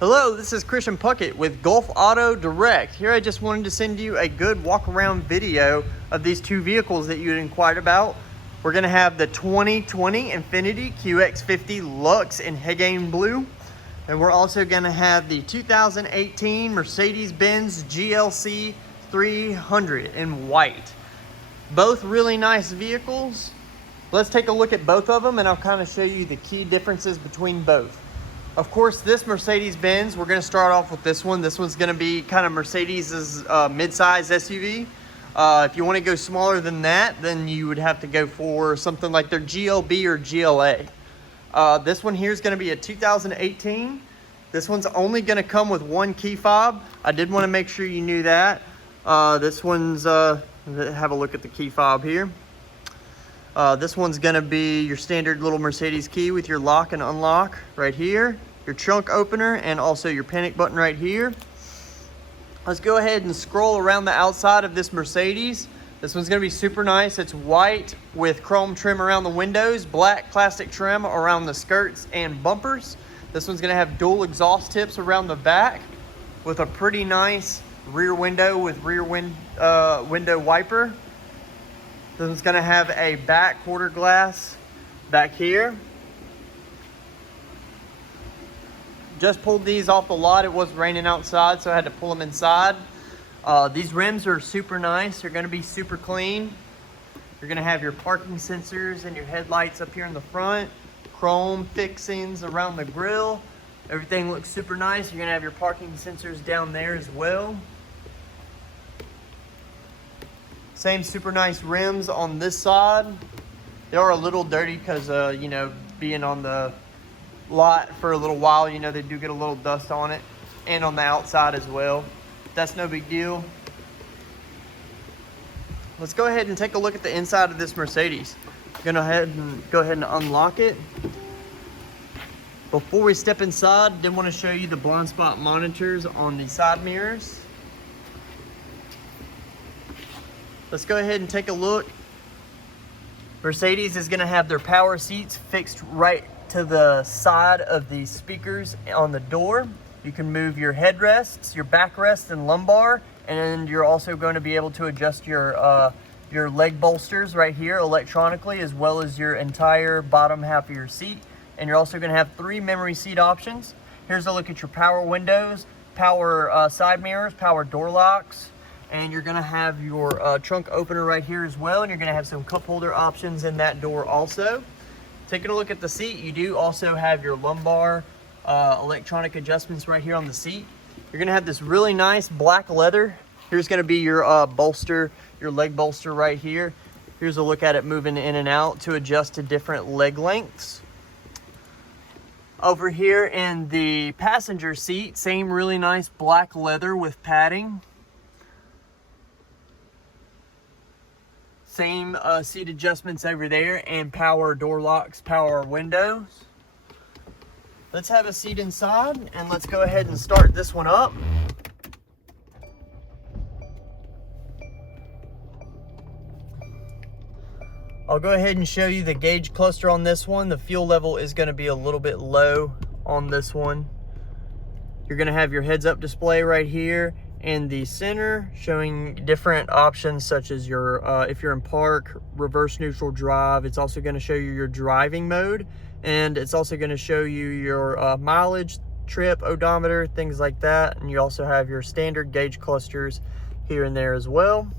Hello, this is Christian Puckett with Gulf Auto Direct. Here I just wanted to send you a good walk around video of these two vehicles that you had inquired about. We're gonna have the 2020 Infiniti QX50 Luxe in Hegane Blue. And we're also gonna have the 2018 Mercedes-Benz GLC300 in white. Both really nice vehicles. Let's take a look at both of them and I'll kind of show you the key differences between both. Of course, this Mercedes-Benz, we're going to start off with this one. This one's going to be kind of Mercedes' mid-size SUV. If you want to go smaller than that, then you would have to go for something like their GLB or GLA. This one here is going to be a 2018. This one's only going to come with one key fob. I did want to make sure you knew that. This one's, have a look at the key fob here. This one's gonna be your standard little Mercedes key with your lock and unlock right here, your trunk opener, and also your panic button right here. Let's go ahead and scroll around the outside of this Mercedes. This one's gonna be super nice. It's white with chrome trim around the windows, black plastic trim around the skirts and bumpers. This one's gonna have dual exhaust tips around the back with a pretty nice rear window with rear window wiper. This one's going to have a back quarter glass back here. Just pulled these off the lot. It was raining outside, so I had to pull them inside. These rims are super nice. They're going to be super clean. You're going to have your parking sensors and your headlights up here in the front. Chrome fixings around the grille. Everything looks super nice. You're going to have your parking sensors down there as well. Same super nice rims on this side. They are a little dirty because, you know, being on the lot for a little while, you know, they do get a little dust on it. And on the outside as well. That's no big deal. Let's go ahead and take a look at the inside of this Mercedes. I'm gonna go ahead and unlock it. Before we step inside, I did want to show you the blind spot monitors on the side mirrors. Let's go ahead and take a look. Mercedes is going to have their power seats fixed right to the side of the speakers on the door. You can move your headrests, your backrest and lumbar, and you're also going to be able to adjust your leg bolsters right here electronically, as well as your entire bottom half of your seat. And you're also going to have 3 memory seat options. Here's a look at your power windows, power side mirrors, power door locks. And you're gonna have your trunk opener right here as well, and you're gonna have some cup holder options in that door also. Taking a look at the seat, you do also have your lumbar electronic adjustments right here on the seat. You're gonna have this really nice black leather. Here's gonna be your bolster, your leg bolster right here. Here's a look at it moving in and out to adjust to different leg lengths. Over here in the passenger seat, same really nice black leather with padding. Same seat adjustments over there, and power door locks, power windows. Let's have a seat inside and let's go ahead and start this one up. I'll go ahead and show you the gauge cluster on this one. The fuel level is going to be a little bit low on this one. You're going to have your heads-up display right here in the center, showing different options such as your if you're in park, reverse neutral drive. It's also going to show you your driving mode, and it's also going to show you your mileage, trip, odometer, things like that. And you also have your standard gauge clusters here and there as well.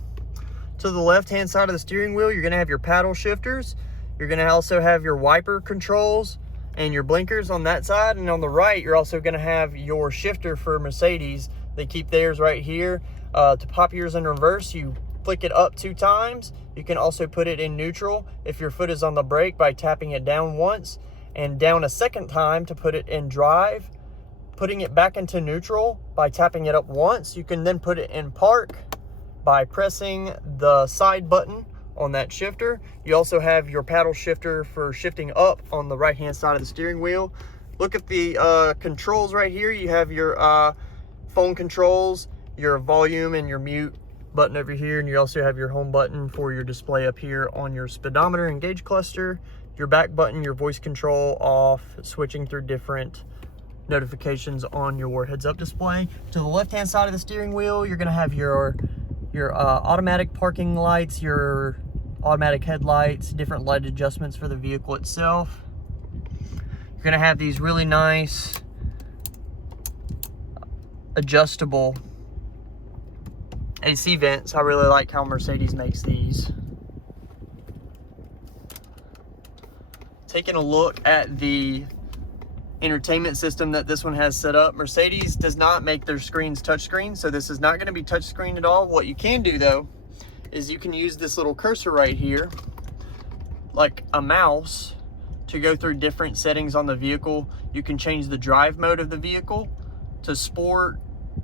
To the left hand side of the steering wheel, you're going to have your paddle shifters. You're going to also have your wiper controls and your blinkers on that side, and on the right you're also going to have your shifter for Mercedes. They keep theirs right here. To pop yours in reverse, you flick it up 2 times. You can also put it in neutral if your foot is on the brake by tapping it down once, and down a second time to put it in drive. Putting it back into neutral by tapping it up once. You can then put it in park by pressing the side button on that shifter. You also have your paddle shifter for shifting up on the right hand side of the steering wheel. Look at the controls right here. You have your phone controls, your volume and your mute button over here, and you also have your home button for your display up here on your speedometer and gauge cluster. Your back button, your voice control off, switching through different notifications on your heads-up display. To the left-hand side of the steering wheel, you're gonna have your automatic parking lights, your automatic headlights, different light adjustments for the vehicle itself. You're gonna have these really nice adjustable AC vents. I really like how Mercedes makes these. Taking a look at the entertainment system that this one has set up, Mercedes does not make their screens touchscreen, so this is not going to be touchscreen at all. What you can do though is you can use this little cursor right here like a mouse to go through different settings on the vehicle. You can change the drive mode of the vehicle to sport,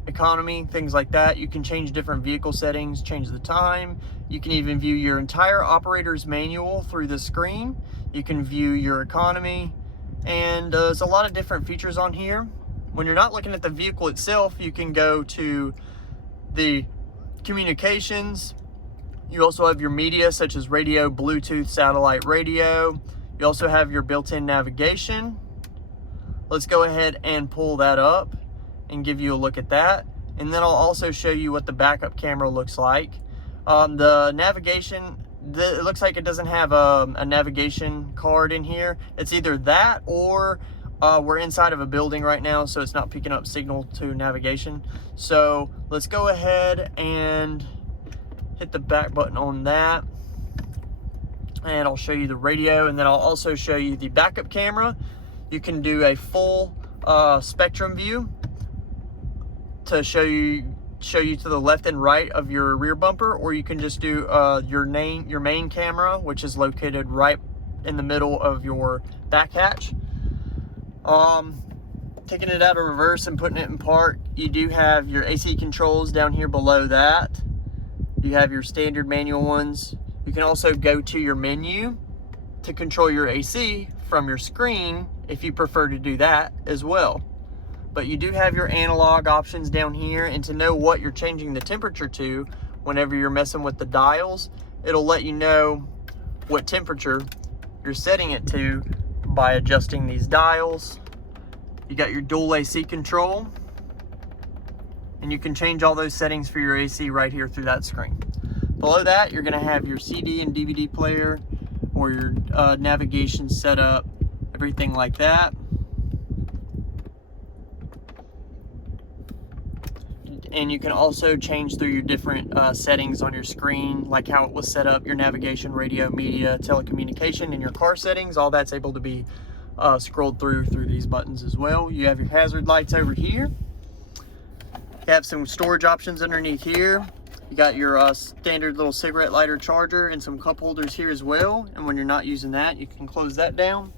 economy, things like that. You can change different vehicle settings, change the time. You can even view your entire operator's manual through the screen. You can view your economy, and there's a lot of different features on here. When you're not looking at the vehicle itself, you can go to the communications. You also have your media such as radio, Bluetooth, satellite radio. You also have your built-in navigation. Let's go ahead and pull that up and give you a look at that. And then I'll also show you what the backup camera looks like. The navigation, it looks like it doesn't have a navigation card in here. It's either that or we're inside of a building right now, so it's not picking up signal to navigation. So let's go ahead and hit the back button on that. And I'll show you the radio, and then I'll also show you the backup camera. You can do a full spectrum view to show you to the left and right of your rear bumper, or you can just do your main camera, which is located right in the middle of your back hatch. Taking it out of reverse and putting it in park, you do have your AC controls down here below that. You have your standard manual ones. You can also go to your menu to control your AC from your screen if you prefer to do that as well. But you do have your analog options down here, and to know what you're changing the temperature to whenever you're messing with the dials, it'll let you know what temperature you're setting it to by adjusting these dials. You got your dual AC control, and you can change all those settings for your AC right here through that screen. Below that, you're gonna have your CD and DVD player, or your navigation setup, everything like that. And you can also change through your different settings on your screen, like how it was set up, your navigation, radio, media, telecommunication, and your car settings. All that's able to be scrolled through these buttons as well. You have your hazard lights over here. You have some storage options underneath here. You got your standard little cigarette lighter charger and some cup holders here as well. And when you're not using that, you can close that down.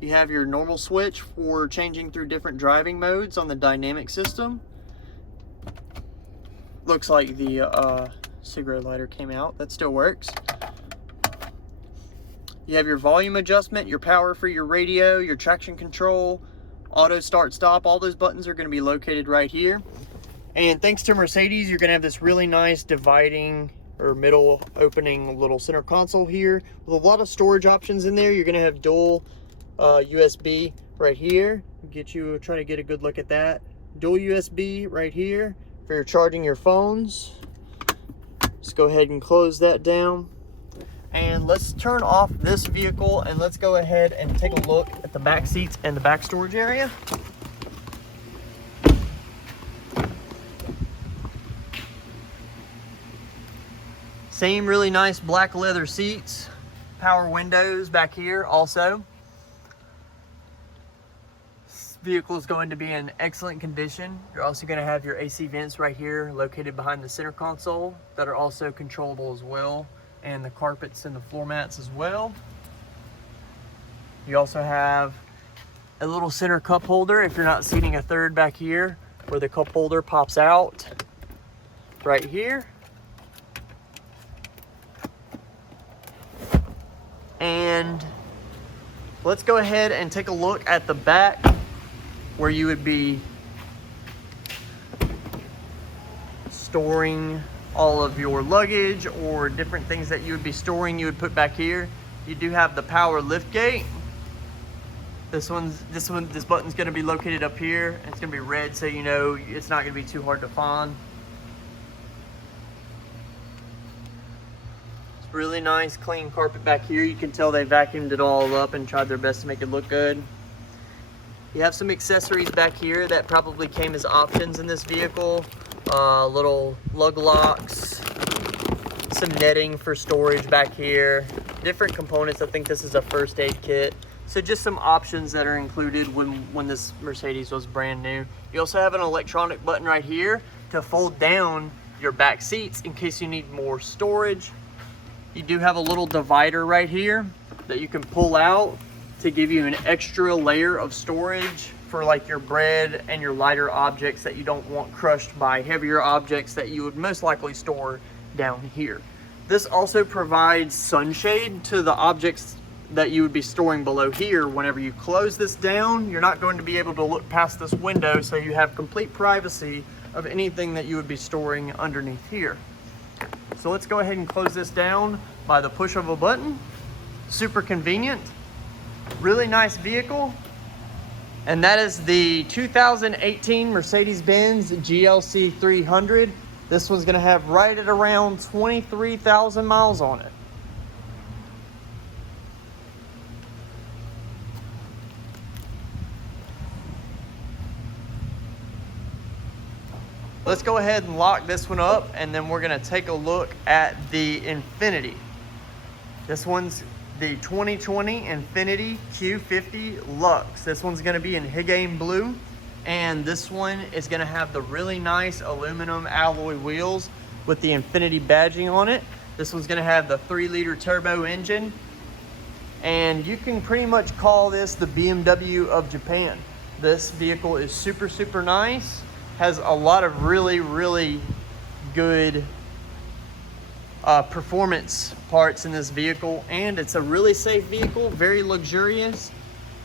You have your normal switch for changing through different driving modes on the dynamic system. Looks like the cigarette lighter came out. That still works. You have your volume adjustment, your power for your radio, your traction control, auto start stop. All those buttons are going to be located right here. And thanks to Mercedes, you're going to have this really nice dividing or middle opening little center console here with a lot of storage options in there. You're going to have dual USB right here. Try to get a good look at that. Dual USB right here for your charging your phones. Just go ahead and close that down. And let's turn off this vehicle and let's go ahead and take a look at the back seats and the back storage area. Same really nice black leather seats, power windows back here also. This vehicle is going to be in excellent condition. You're also going to have your AC vents right here located behind the center console that are also controllable as well, and the carpets and the floor mats as well. You also have a little center cup holder if you're not seating a third back here, where the cup holder pops out right here. And let's go ahead and take a look at the back where you would be storing all of your luggage or different things that you would be storing, you would put back here. You do have the power lift gate This button's gonna be located up here. It's gonna be red, so you know it's not gonna be too hard to find. It's really nice, clean carpet back here. You can tell they vacuumed it all up and tried their best to make it look good. You have some accessories back here that probably came as options in this vehicle. Little lug locks, some netting for storage back here, different components. I think this is a first aid kit. So just some options that are included when this Mercedes was brand new. You also have an electronic button right here to fold down your back seats in case you need more storage. You do have a little divider right here that you can pull out to give you an extra layer of storage for like your bread and your lighter objects that you don't want crushed by heavier objects that you would most likely store down here. This also provides sunshade to the objects that you would be storing below here. Whenever you close this down, you're not going to be able to look past this window, so you have complete privacy of anything that you would be storing underneath here. So let's go ahead and close this down by the push of a button. Super convenient, really nice vehicle. And that is the 2018 Mercedes-Benz GLC300. This one's gonna have right at around 23,000 miles on it. Let's go ahead and lock this one up, and then we're gonna take a look at the Infiniti. This one's the 2020 Infiniti Q50 Luxe. This one's gonna be in Higgane blue, and this one is gonna have the really nice aluminum alloy wheels with the Infiniti badging on it. This one's gonna have the 3-liter turbo engine, and you can pretty much call this the BMW of Japan. This vehicle is super, super nice. Has a lot of really good performance parts in this vehicle, and it's a really safe vehicle, very luxurious,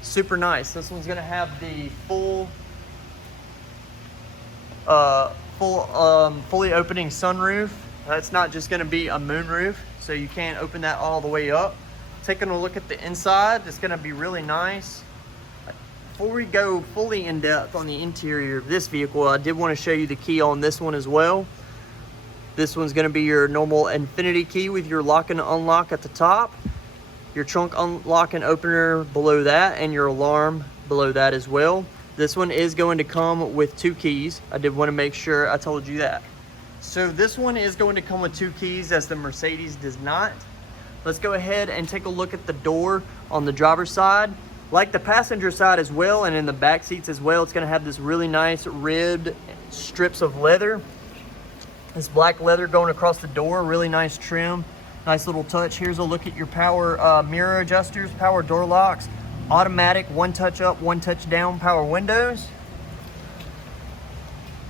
super nice. This one's gonna have the fully opening sunroof. It's not just gonna be a moonroof, so you can't open that all the way up. Taking a look at the inside, it's gonna be really nice. Before we go fully in depth on the interior of this vehicle, I did want to show you the key on this one as well. This one's going to be your normal Infiniti key with your lock and unlock at the top, your trunk unlock and opener below that, and your alarm below that as well. This one is going to come with 2 keys. I did want to make sure I told you that. So this one is going to come with 2 keys, as the Mercedes does not. Let's go ahead and take a look at the door on the driver's side. Like the passenger side as well, and in the back seats as well, it's gonna have this really nice ribbed strips of leather. This black leather going across the door, really nice trim, nice little touch. Here's a look at your power mirror adjusters, power door locks, automatic 1 touch up, 1 touch down power windows.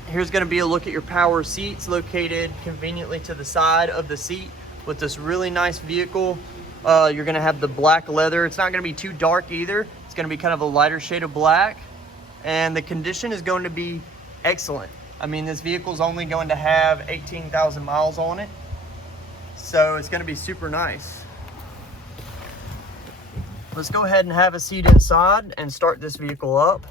Here's gonna be a look at your power seats located conveniently to the side of the seat with this really nice vehicle. You're gonna have the black leather. It's not gonna be too dark either. It's gonna be kind of a lighter shade of black, and the condition is going to be excellent. I mean, this vehicle is only going to have 18,000 miles on it, so it's gonna be super nice. Let's go ahead and have a seat inside and start this vehicle up.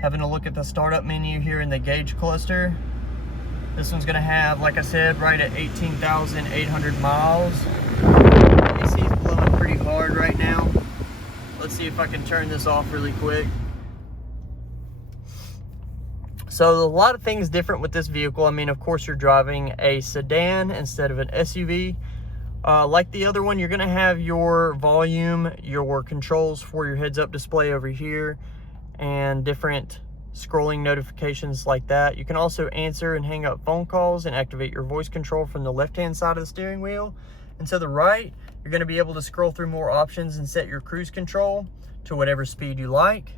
Having a look at the startup menu here in the gauge cluster. This one's gonna have, like I said, right at 18,800 miles. AC is blowing pretty hard right now. Let's see if I can turn this off really quick. So a lot of things different with this vehicle. I mean, of course, you're driving a sedan instead of an SUV. Like the other one, you're gonna have your volume, your controls for your heads-up display over here, and different scrolling notifications like that. You can also answer and hang up phone calls and activate your voice control from the left-hand side of the steering wheel. And to the right, you're going to be able to scroll through more options and set your cruise control to whatever speed you like.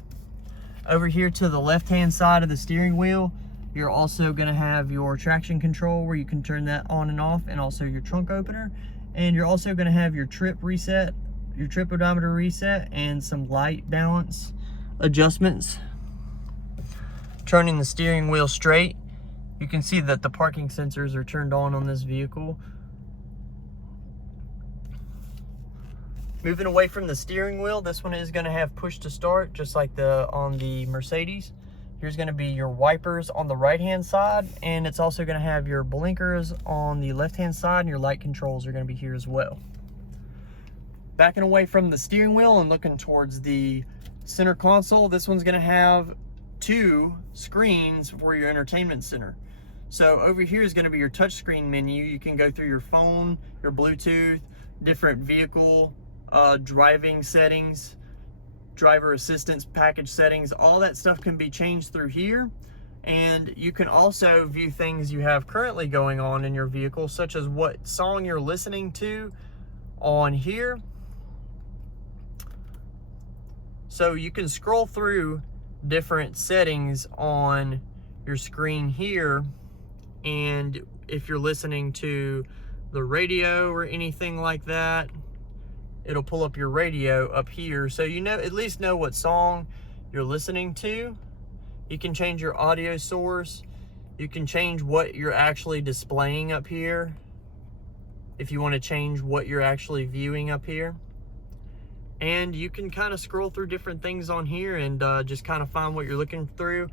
Over here to the left-hand side of the steering wheel, you're also going to have your traction control where you can turn that on and off, and also your trunk opener. And you're also going to have your trip reset, your trip odometer reset, and some light balance adjustments. Turning the steering wheel straight, you can see that the parking sensors are turned on this vehicle. Moving away from the steering wheel, this one is going to have push to start, just like on the Mercedes. Here's going to be your wipers on the right hand side, and it's also going to have your blinkers on the left hand side, and your light controls are going to be here as well. Backing away from the steering wheel and looking towards the center console, this one's going to have 2 screens for your entertainment center. So over here is going to be your touchscreen menu. You can go through your phone, your Bluetooth, different vehicle driving settings, driver assistance package settings. All that stuff can be changed through here. And you can also view things you have currently going on in your vehicle, such as what song you're listening to on here. So you can scroll through different settings on your screen here, and if you're listening to the radio or anything like that, it'll pull up your radio up here, so you know, at least know what song you're listening to. You can change your audio source. You can change what you're actually displaying up here if you want to change what you're actually viewing up here. And you can kind of scroll through different things on here and just kind of find what you're looking through.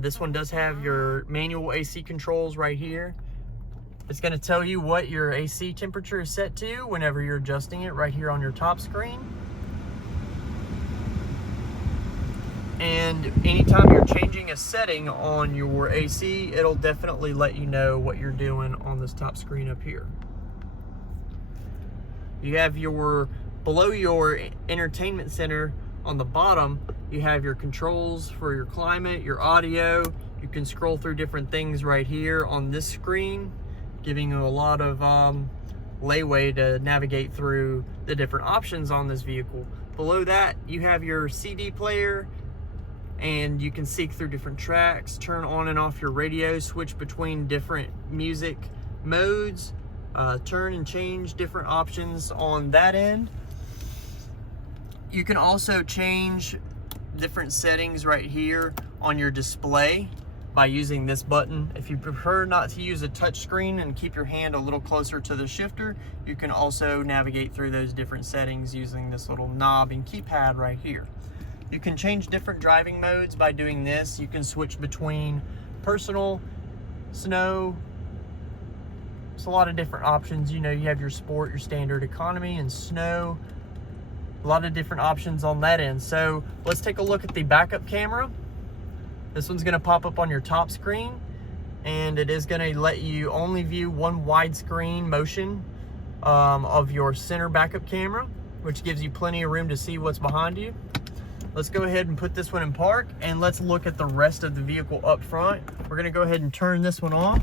This one does have your manual AC controls right here. It's going to tell you what your AC temperature is set to whenever you're adjusting it right here on your top screen. And anytime you're changing a setting on your AC, it'll definitely let you know what you're doing on this top screen up here. You have below your entertainment center on the bottom, you have your controls for your climate, your audio. You can scroll through different things right here on this screen, giving you a lot of leeway to navigate through the different options on this vehicle. Below that, you have your CD player, and you can seek through different tracks, turn on and off your radio, switch between different music modes, turn and change different options on that end. You can also change different settings right here on your display by using this button. If you prefer not to use a touch screen and keep your hand a little closer to the shifter, you can also navigate through those different settings using this little knob and keypad right here. You can change different driving modes by doing this. You can switch between personal, snow. It's a lot of different options. You know, you have your sport, your standard, economy, and snow. A lot of different options on that end. So let's take a look at the backup camera. This one's going to pop up on your top screen, and it is going to let you only view one widescreen motion of your center backup camera, which gives you plenty of room to see what's behind you. Let's go ahead and put this one in park, and let's look at the rest of the vehicle up front. We're going to go ahead and turn this one off.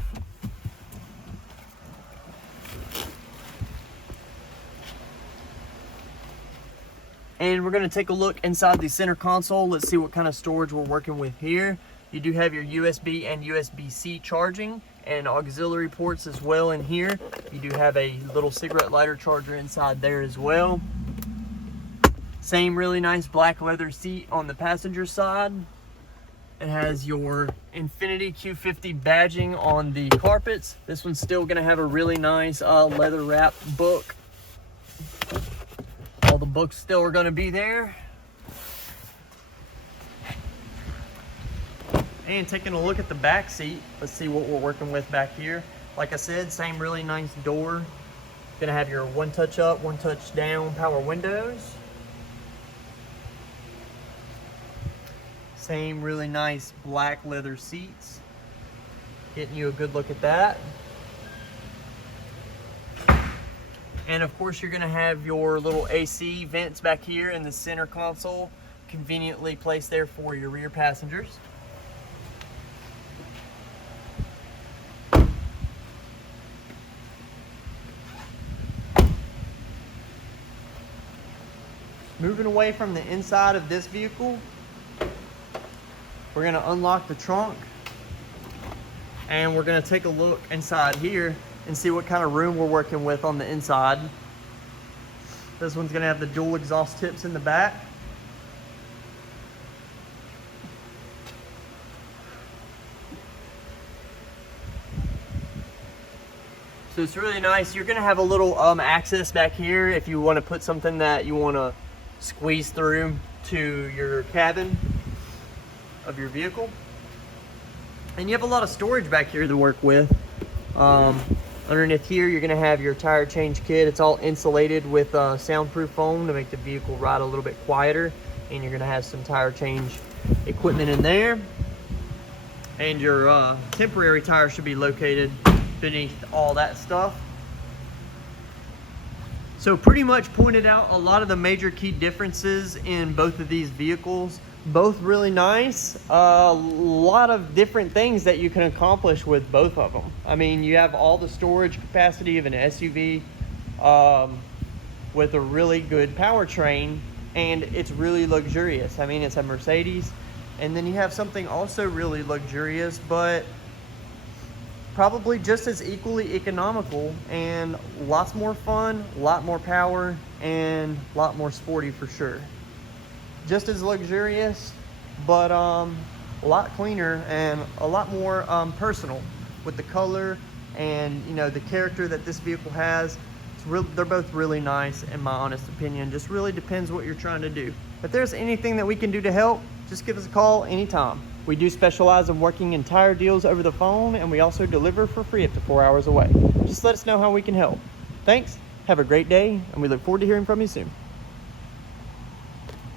And we're going to take a look inside the center console. Let's see what kind of storage we're working with here. You do have your USB and USB-C charging and auxiliary ports as well in here. You do have a little cigarette lighter charger inside there as well. Same really nice black leather seat on the passenger side. It has your Infiniti Q50 badging on the carpets. This one's still going to have a really nice leather wrapped book. All the books still are going to be there. And taking a look at the back seat, let's see what we're working with back here. Like I said, same really nice door. Going to have your one touch up, one touch down power windows. Same really nice black leather seats. Getting you a good look at that. And of course, you're going to have your little AC vents back here in the center console, conveniently placed there for your rear passengers. Moving away from the inside of this vehicle, we're going to unlock the trunk, and we're going to take a look inside here and see what kind of room we're working with on the inside. This one's going to have the dual exhaust tips in the back. So it's really nice. You're gonna have a little access back here if you want to put something that you want to squeeze through to your cabin of your vehicle. And you have a lot of storage back here to work with. Underneath here, you're gonna have your tire change kit. It's all insulated with soundproof foam to make the vehicle ride a little bit quieter. And you're gonna have some tire change equipment in there. And your temporary tire should be located beneath all that stuff. So pretty much pointed out a lot of the major key differences in both of these vehicles. Both really nice. A lot of different things that you can accomplish with both of them. I mean, you have all the storage capacity of an SUV with a really good powertrain, and it's really luxurious. I mean, it's a Mercedes, and then you have something also really luxurious, but probably just as equally economical and lots more fun, a lot more power, and a lot more sporty for sure. Just as luxurious, but a lot cleaner and a lot more personal with the color and, you know, the character that this vehicle has. They're both really nice in my honest opinion. Just really depends what you're trying to do. If there's anything that we can do to help, just give us a call anytime. We do specialize in working entire deals over the phone, and we also deliver for free up to 4 hours away. Just let us know how we can help. Thanks, have a great day, and we look forward to hearing from you soon.